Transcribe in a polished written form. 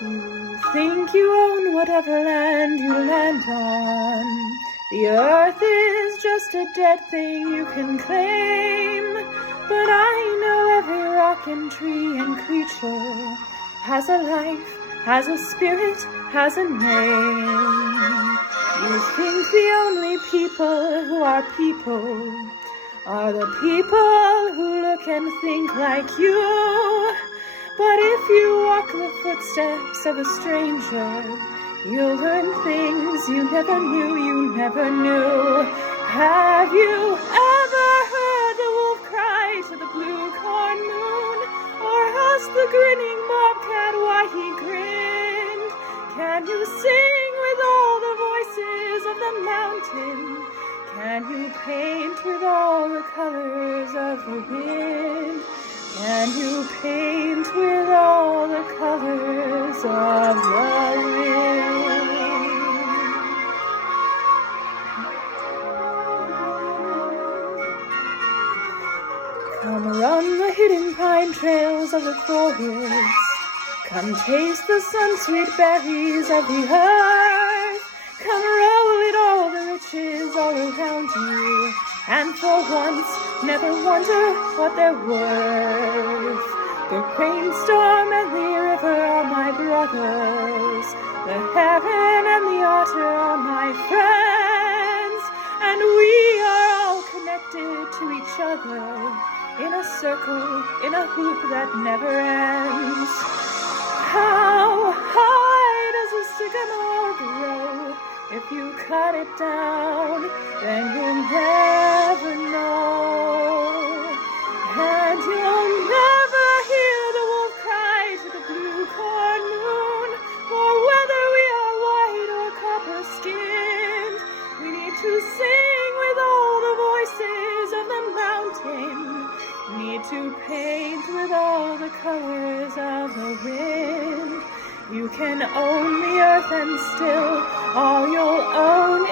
You think you own whatever land you land on. The earth is just a dead thing you can claim. But I know every rock and tree and creature has a life, has a spirit, has a name. You think the only people who are people are the people who look and think like you. But if you walk the footsteps of a stranger, you'll learn things you never knew. Have you ever heard the wolf cry to the blue corn moon? Or asked the grinning bobcat why he grinned? Can you sing with all the voices of the mountain? Can you paint with all the colors of the wind? Can you paint with all the colors of the wind? Come run the hidden pine trails of the forest. Come taste the sun-sweet berries of the earth. Come roll in all the riches all around you, and for once never wonder what they're worth. The rainstorm and the river are my brothers. The heron and the otter are my friends. And we are all connected to each other in a circle, in a hoop that never ends. How high does a sycamore grow? If you cut it down, then you'll never know. And you'll never hear the wolf cry to the blue corn moon, or whether we are white or copper-skinned. We need to sing with all the voices of the mountain, need to paint with all the colors of the wind. You can own the earth and still all you'll own